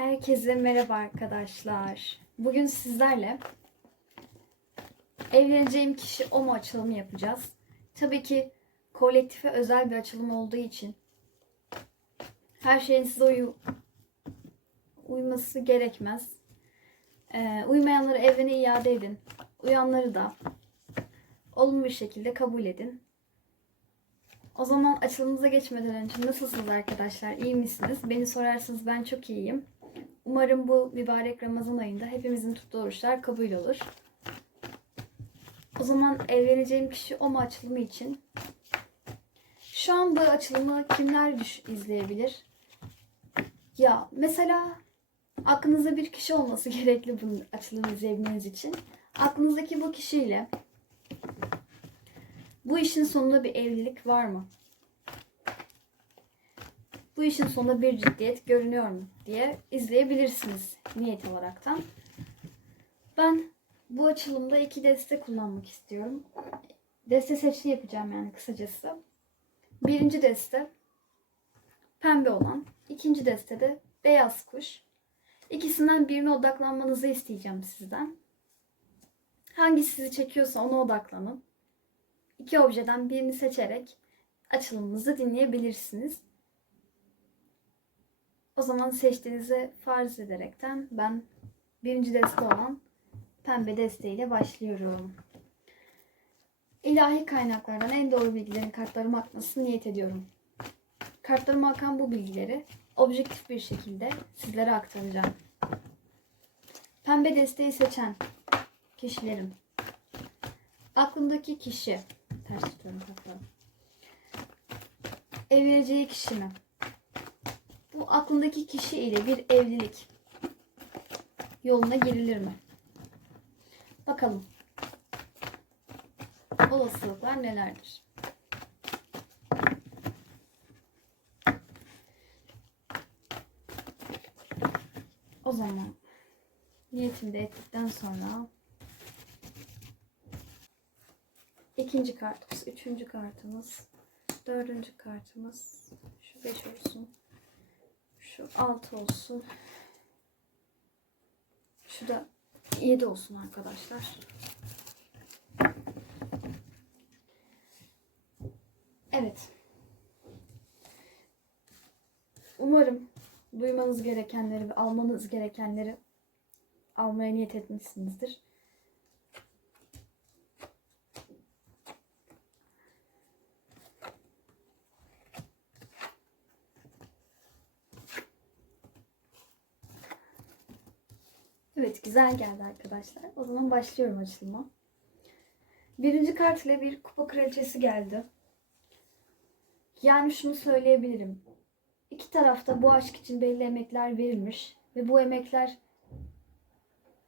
Herkese merhaba arkadaşlar. Bugün sizlerle evleneceğim kişi o mu açılımı yapacağız. Tabii ki kolektife özel bir açılım olduğu için her şeyin size uyu, uyması gerekmez. Ee, uymayanları evrene iade edin. Uyanları da olumlu bir şekilde kabul edin. O zaman açılımımıza geçmeden önce nasılsınız arkadaşlar? İyi misiniz? Beni sorarsanız ben çok iyiyim. Umarım bu mübarek Ramazan ayında hepimizin tuttuğu oruçlar kabul olur. O zaman evleneceğim kişi o mu açılımı için? Şu an bu açılımı kimler düş izleyebilir? Ya mesela aklınızda bir kişi olması gerekli bunun açılımı izleyebilmeniz için. Aklınızdaki bu kişiyle bu işin sonunda bir evlilik var mı? Bu işin sonunda bir ciddiyet görünüyor mu diye izleyebilirsiniz niyet olaraktan. Ben bu açılımda iki deste kullanmak istiyorum. Deste seçimi yapacağım yani kısacası. Birinci deste pembe olan, ikinci deste de beyaz kuş. İkisinden birine odaklanmanızı isteyeceğim sizden. Hangisi sizi çekiyorsa ona odaklanın iki objeden birini seçerek açılımımızı dinleyebilirsiniz. O zaman seçtiğinizi farz ederekten ben birinci deste olan pembe desteğiyle başlıyorum. İlahi kaynaklardan en doğru bilgilerin kartlarıma akmasını niyet ediyorum. Kartlarıma akan bu bilgileri objektif bir şekilde sizlere aktaracağım. Pembe desteği seçen kişilerim. Aklımdaki kişi ters tutuyorum kartları. Evleneceği kişi mi? Bu aklındaki kişi ile bir evlilik yoluna girilir mi? Bakalım. Olasılıklar nelerdir? O zaman niyetimi de ettikten sonra ikinci kartımız, üçüncü kartımız, dördüncü kartımız, şu beş olsun, şu altı olsun, şu da yedi olsun arkadaşlar. Evet. Umarım duymanız gerekenleri ve almanız gerekenleri almaya niyet etmişsinizdir. Evet güzel geldi arkadaşlar. O zaman başlıyorum açılıma. Birinci kart ile bir kupa kraliçesi geldi. Yani şunu söyleyebilirim. İki tarafta bu aşk için belli emekler verilmiş ve bu emekler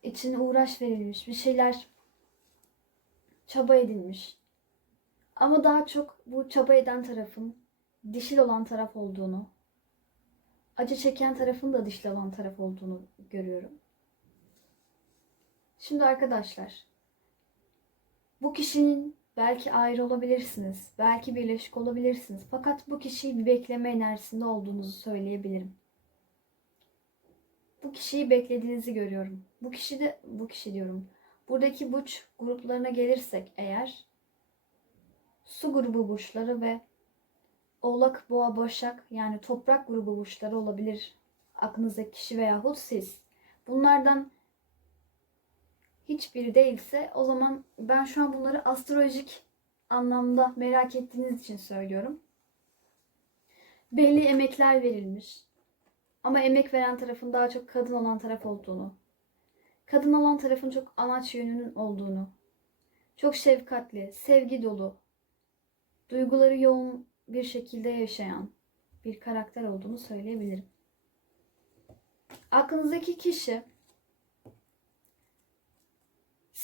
için uğraş verilmiş. Bir şeyler çaba edilmiş. Ama daha çok bu çaba eden tarafın dişil olan taraf olduğunu, acı çeken tarafın da dişli olan taraf olduğunu görüyorum. Şimdi arkadaşlar, bu kişinin belki ayrı olabilirsiniz, belki birleşik olabilirsiniz. Fakat bu kişiyi bir bekleme enerjisinde olduğunuzu söyleyebilirim. Bu kişiyi beklediğinizi görüyorum. Bu kişi de, bu kişi diyorum. Buradaki burç gruplarına gelirsek eğer, su grubu burçları ve Oğlak, Boğa, Başak yani toprak grubu burçları olabilir aklınızdaki kişi veyahut siz. Bunlardan hiçbiri değilse o zaman ben şu an bunları astrolojik anlamda merak ettiğiniz için söylüyorum. Belli emekler verilmiş. Ama emek veren tarafın daha çok kadın olan taraf olduğunu, kadın olan tarafın çok anaç yönünün olduğunu, çok şefkatli, sevgi dolu, duyguları yoğun bir şekilde yaşayan bir karakter olduğunu söyleyebilirim. Aklınızdaki kişi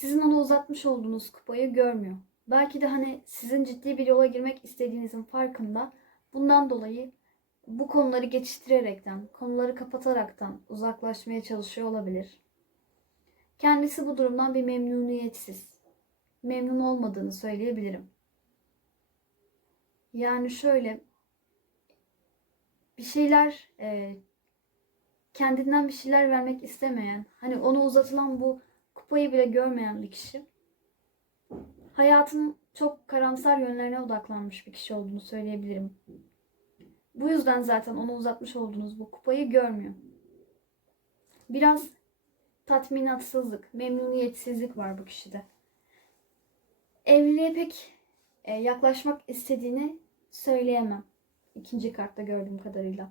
sizin ona uzatmış olduğunuz kupayı görmüyor. Belki de hani sizin ciddi bir yola girmek istediğinizin farkında. Bundan dolayı bu konuları geçiştirerekten, konuları kapataraktan uzaklaşmaya çalışıyor olabilir. Kendisi bu durumdan bir memnuniyetsiz, memnun olmadığını söyleyebilirim. Yani şöyle bir şeyler e, kendinden bir şeyler vermek istemeyen, hani ona uzatılan bu kupayı bile görmeyen bir kişi. Hayatın çok karamsar yönlerine odaklanmış bir kişi olduğunu söyleyebilirim. Bu yüzden zaten ona uzatmış olduğunuz bu kupayı görmüyor. Biraz tatminatsızlık, memnuniyetsizlik var bu kişide. Evliliğe pek e, yaklaşmak istediğini söyleyemem. İkinci kartta gördüğüm kadarıyla.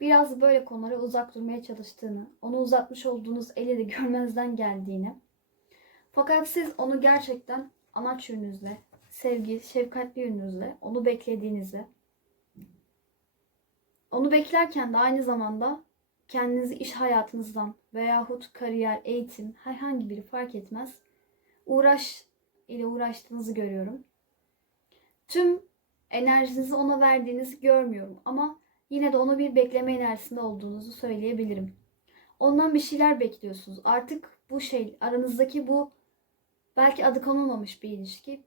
Biraz böyle konulara uzak durmaya çalıştığını, onu uzatmış olduğunuz eli de görmezden geldiğini. Fakat siz onu gerçekten anaç yönünüzle, sevgi, şefkatli yönünüzle, onu beklediğinizi, onu beklerken de aynı zamanda kendinizi iş hayatınızdan veyahut kariyer, eğitim herhangi biri fark etmez uğraş ile uğraştığınızı görüyorum. Tüm enerjinizi ona verdiğinizi görmüyorum ama yine de ona bir bekleme enerjisinde olduğunuzu söyleyebilirim. Ondan bir şeyler bekliyorsunuz. Artık bu şey aranızdaki bu belki adı konulmamış bir ilişki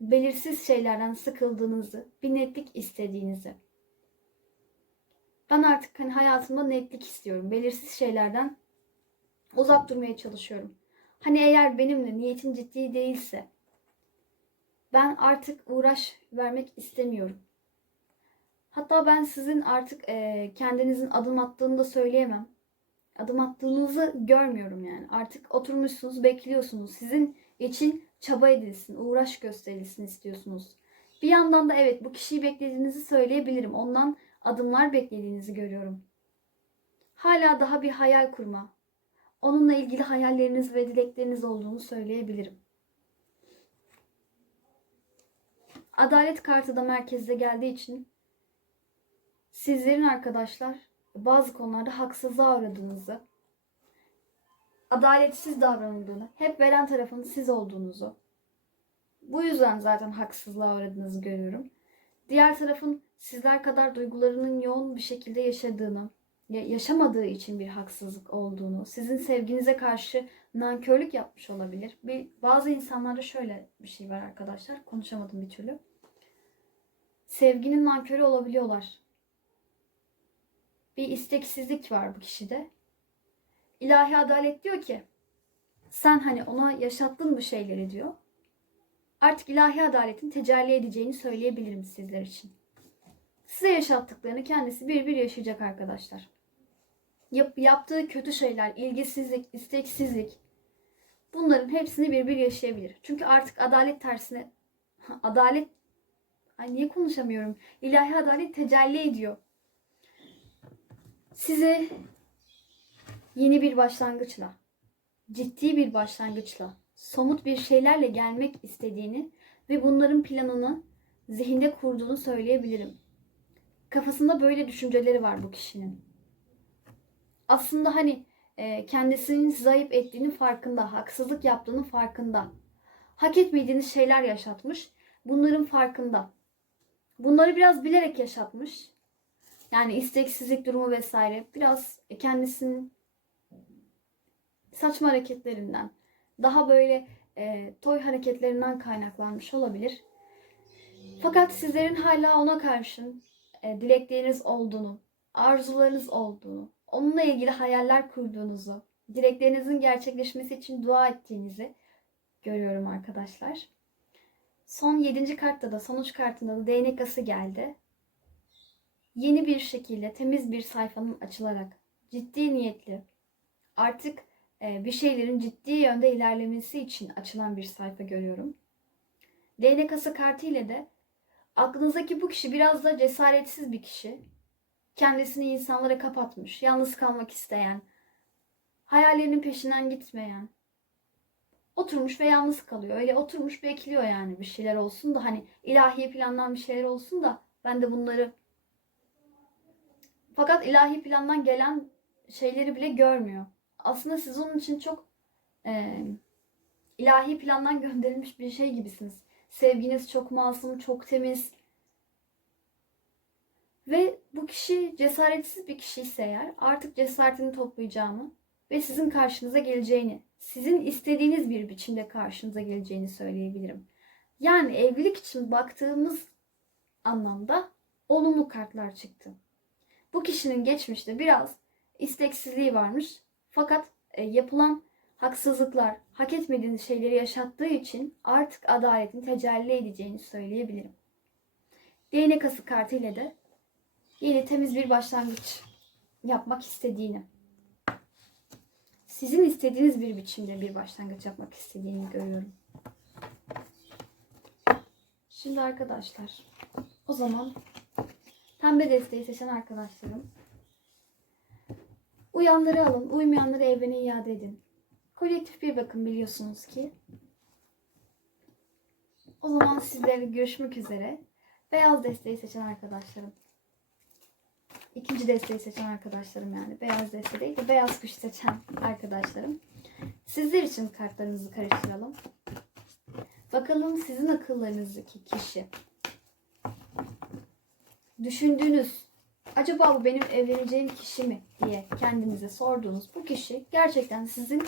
belirsiz şeylerden sıkıldığınızı, bir netlik istediğinizi. Ben artık hani hayatımda netlik istiyorum. Belirsiz şeylerden uzak durmaya çalışıyorum. Hani eğer benimle niyetin ciddi değilse ben artık uğraş vermek istemiyorum. Hatta ben sizin artık e, kendinizin adım attığını da söyleyemem. Adım attığınızı görmüyorum yani. Artık oturmuşsunuz, bekliyorsunuz. Sizin için çaba edilsin, uğraş gösterilsin istiyorsunuz. Bir yandan da evet bu kişiyi beklediğinizi söyleyebilirim. Ondan adımlar beklediğinizi görüyorum. Hala daha bir hayal kurma, onunla ilgili hayalleriniz ve dilekleriniz olduğunu söyleyebilirim. Adalet kartı da merkezde geldiği için sizlerin arkadaşlar bazı konularda haksızlığa uğradığınızı, adaletsiz davranıldığını, hep veren tarafın siz olduğunuzu, bu yüzden zaten haksızlığa uğradığınızı görüyorum. Diğer tarafın sizler kadar duygularının yoğun bir şekilde yaşadığını, yaşamadığı için bir haksızlık olduğunu, sizin sevginize karşı nankörlük yapmış olabilir. Bir, bazı insanlarda şöyle bir şey var arkadaşlar. Konuşamadım bir türlü. Sevginin nankörü olabiliyorlar. Bir isteksizlik var bu kişide. İlahi adalet diyor ki sen hani ona yaşattın bu şeyleri diyor. Artık ilahi adaletin tecelli edeceğini söyleyebilirim sizler için. Size yaşattıklarını kendisi bir bir yaşayacak arkadaşlar. Yap, yaptığı kötü şeyler, ilgisizlik, isteksizlik bunların hepsini bir bir yaşayabilir. Çünkü artık adalet tersine adalet ay niye konuşamıyorum? İlahi adalet tecelli ediyor. Size yeni bir başlangıçla, ciddi bir başlangıçla, somut bir şeylerle gelmek istediğini ve bunların planını zihinde kurduğunu söyleyebilirim. Kafasında böyle düşünceleri var bu kişinin. Aslında hani e, kendisinin zayıf ettiğinin farkında, haksızlık yaptığının farkında. Hak etmediğiniz şeyler yaşatmış. Bunların farkında. Bunları biraz bilerek yaşatmış. Yani isteksizlik durumu vesaire. Biraz kendisinin saçma hareketlerinden, daha böyle e, toy hareketlerinden kaynaklanmış olabilir. Fakat sizlerin hala ona karşın e, dilekleriniz olduğunu, arzularınız olduğunu, onunla ilgili hayaller kurduğunuzu, dileklerinizin gerçekleşmesi için dua ettiğinizi görüyorum arkadaşlar. Son 7. kartta da sonuç kartında da değnek ası geldi. Yeni bir şekilde temiz bir sayfanın açılarak ciddi niyetli artık e, bir şeylerin ciddi yönde ilerlemesi için açılan bir sayfa görüyorum. Değnek ası kartı ile de aklınızdaki bu kişi biraz da cesaretsiz bir kişi. Kendisini insanlara kapatmış, yalnız kalmak isteyen, hayallerinin peşinden gitmeyen, oturmuş ve yalnız kalıyor. Öyle oturmuş bekliyor yani bir şeyler olsun da hani ilahi plandan bir şeyler olsun da ben de bunları fakat ilahi plandan gelen şeyleri bile görmüyor. Aslında siz onun için çok e, ilahi plandan gönderilmiş bir şey gibisiniz. Sevginiz çok masum, çok temiz. Ve bu kişi cesaretsiz bir kişi ise eğer artık cesaretini toplayacağını ve sizin karşınıza geleceğini, sizin istediğiniz bir biçimde karşınıza geleceğini söyleyebilirim. Yani evlilik için baktığımız anlamda olumlu kartlar çıktı. Bu kişinin geçmişte biraz isteksizliği varmış. Fakat e, yapılan haksızlıklar, hak etmediğiniz şeyleri yaşattığı için artık adaletin tecelli edeceğini söyleyebilirim. Değnek ası kartı ile de yeni temiz bir başlangıç yapmak istediğini, sizin istediğiniz bir biçimde bir başlangıç yapmak istediğini görüyorum. Şimdi arkadaşlar, o zaman pembe desteği seçen arkadaşlarım uyanları alın, uymayanları evrene iade edin. Kolektif bir bakın biliyorsunuz ki. O zaman sizlerle görüşmek üzere. Beyaz desteği seçen arkadaşlarım. İkinci desteği seçen arkadaşlarım yani. Beyaz desteği değil de beyaz kuş seçen arkadaşlarım. Sizler için kartlarınızı karıştıralım. Bakalım sizin akıllarınızdaki kişi. Düşündüğünüz, acaba bu benim evleneceğim kişi mi diye kendinize sorduğunuz bu kişi gerçekten sizin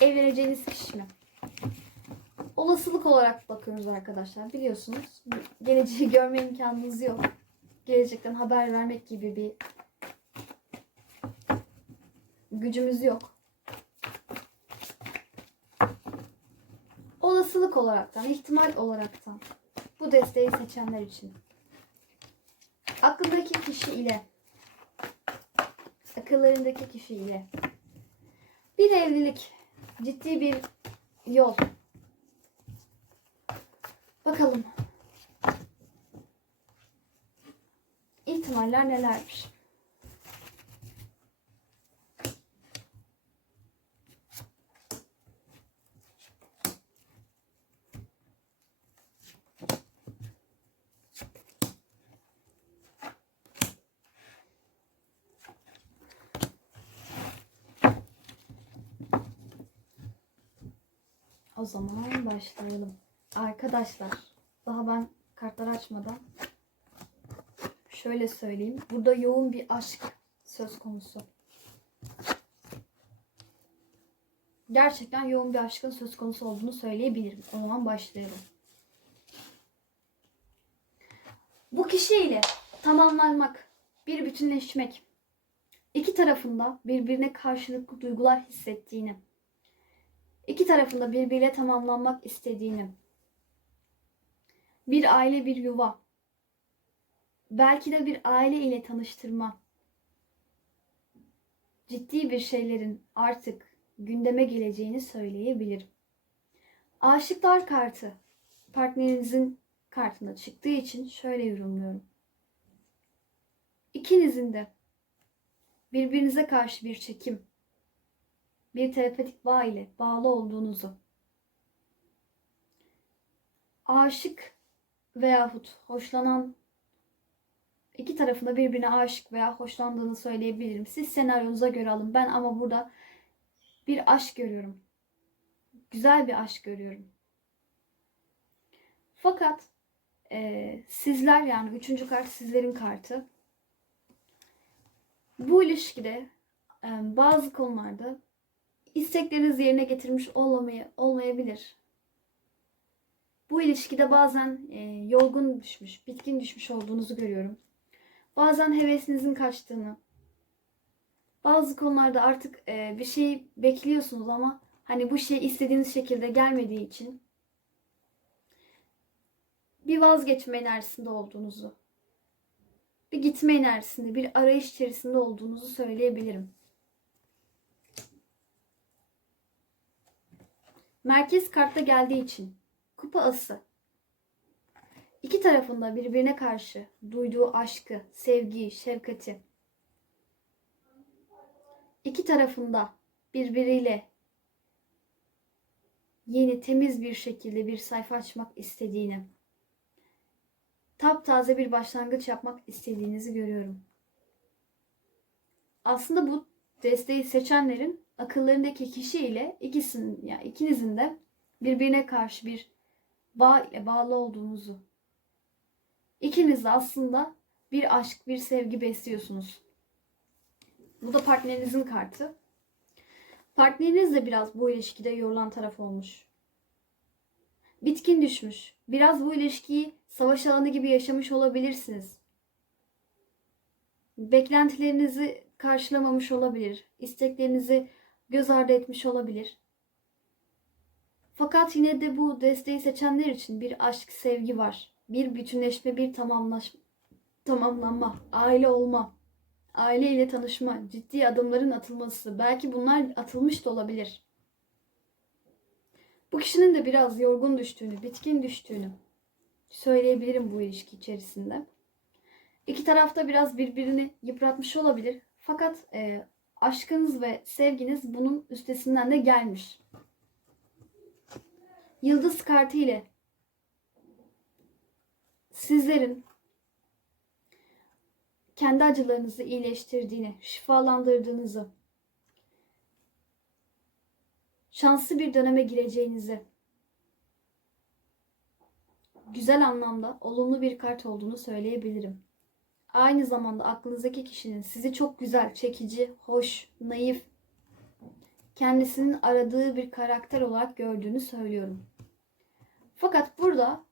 evleneceğiniz kişi mi? Olasılık olarak bakıyoruz arkadaşlar. Biliyorsunuz geleceği görme imkanınız yok. Gelecekten haber vermek gibi bir gücümüz yok. Olasılık olaraktan, ihtimal olaraktan bu desteği seçenler için aklındaki kişi ile akıllarındaki kişi ile bir evlilik, ciddi bir yol. Bakalım. İhtimaller nelermiş? O zaman başlayalım. Arkadaşlar, daha ben kartları açmadan şöyle söyleyeyim. Burada yoğun bir aşk söz konusu. Gerçekten yoğun bir aşkın söz konusu olduğunu söyleyebilirim. O zaman başlayalım. Bu kişiyle tamamlanmak, bir bütünleşmek, iki tarafında birbirine karşılıklı duygular hissettiğini, iki tarafında birbiriyle tamamlanmak istediğini, bir aile bir yuva, belki de bir aile ile tanıştırma, ciddi bir şeylerin artık gündeme geleceğini söyleyebilirim. Aşıklar kartı partnerinizin kartında çıktığı için şöyle yorumluyorum. İkinizin de birbirinize karşı bir çekim, bir telepatik bağ ile bağlı olduğunuzu, aşık veyahut hoşlanan iki tarafında birbirine aşık veya hoşlandığını söyleyebilirim. Siz senaryonuza göre alın. Ben ama burada bir aşk görüyorum. Güzel bir aşk görüyorum. Fakat e, sizler yani üçüncü kart sizlerin kartı. Bu ilişkide e, bazı konularda istekleriniz yerine getirmiş olmaya, olmayabilir. Bu ilişkide bazen e, yorgun düşmüş, bitkin düşmüş olduğunuzu görüyorum. Bazen hevesinizin kaçtığını, bazı konularda artık e, bir şey bekliyorsunuz ama hani bu şey istediğiniz şekilde gelmediği için bir vazgeçme enerjisinde olduğunuzu, bir gitme enerjisinde, bir arayış içerisinde olduğunuzu söyleyebilirim. Merkez kartta geldiği için. Kupa ası. İki tarafında birbirine karşı duyduğu aşkı, sevgiyi, şefkati. İki tarafında birbiriyle yeni temiz bir şekilde bir sayfa açmak istediğini, taptaze bir başlangıç yapmak istediğinizi görüyorum. Aslında bu desteği seçenlerin akıllarındaki kişi ile ikisinin yani ikinizin de birbirine karşı bir bağ ile bağlı olduğunuzu. İkiniz de aslında bir aşk, bir sevgi besliyorsunuz. Bu da partnerinizin kartı. Partneriniz de biraz bu ilişkide yorulan taraf olmuş. Bitkin düşmüş. Biraz bu ilişkiyi savaş alanı gibi yaşamış olabilirsiniz. Beklentilerinizi karşılamamış olabilir. İsteklerinizi göz ardı etmiş olabilir. Fakat yine de bu desteği seçenler için bir aşk, sevgi var. Bir bütünleşme, bir tamamlaş tamamlanma, aile olma, aile ile tanışma, ciddi adımların atılması. Belki bunlar atılmış da olabilir. Bu kişinin de biraz yorgun düştüğünü, bitkin düştüğünü söyleyebilirim bu ilişki içerisinde. İki tarafta biraz birbirini yıpratmış olabilir. Fakat e, aşkınız ve sevginiz bunun üstesinden de gelmiş. Yıldız kartı ile sizlerin kendi acılarınızı iyileştirdiğini, şifalandırdığınızı, şanslı bir döneme gireceğinizi, güzel anlamda olumlu bir kart olduğunu söyleyebilirim. Aynı zamanda aklınızdaki kişinin sizi çok güzel, çekici, hoş, naif, kendisinin aradığı bir karakter olarak gördüğünü söylüyorum. Fakat burada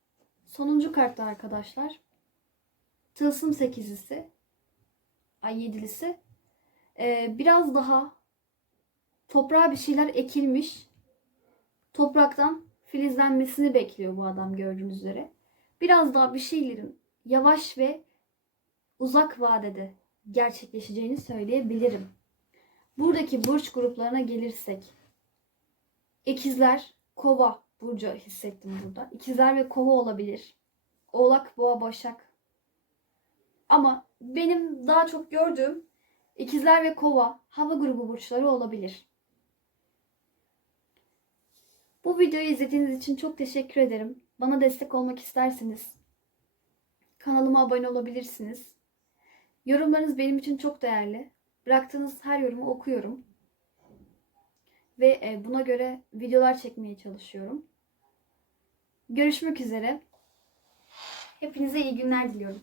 sonuncu kartta arkadaşlar Tılsım sekizlisi ay yedilisi ee, biraz daha toprağa bir şeyler ekilmiş topraktan filizlenmesini bekliyor bu adam gördüğünüz üzere. Biraz daha bir şeylerin yavaş ve uzak vadede gerçekleşeceğini söyleyebilirim. Buradaki burç gruplarına gelirsek ikizler, kova burcu hissettim burada. İkizler ve kova olabilir. Oğlak, boğa, başak. Ama benim daha çok gördüğüm ikizler ve kova hava grubu burçları olabilir. Bu videoyu izlediğiniz için çok teşekkür ederim. Bana destek olmak isterseniz kanalıma abone olabilirsiniz. Yorumlarınız benim için çok değerli. Bıraktığınız her yorumu okuyorum. Ve e, buna göre videolar çekmeye çalışıyorum. Görüşmek üzere. Hepinize iyi günler diliyorum.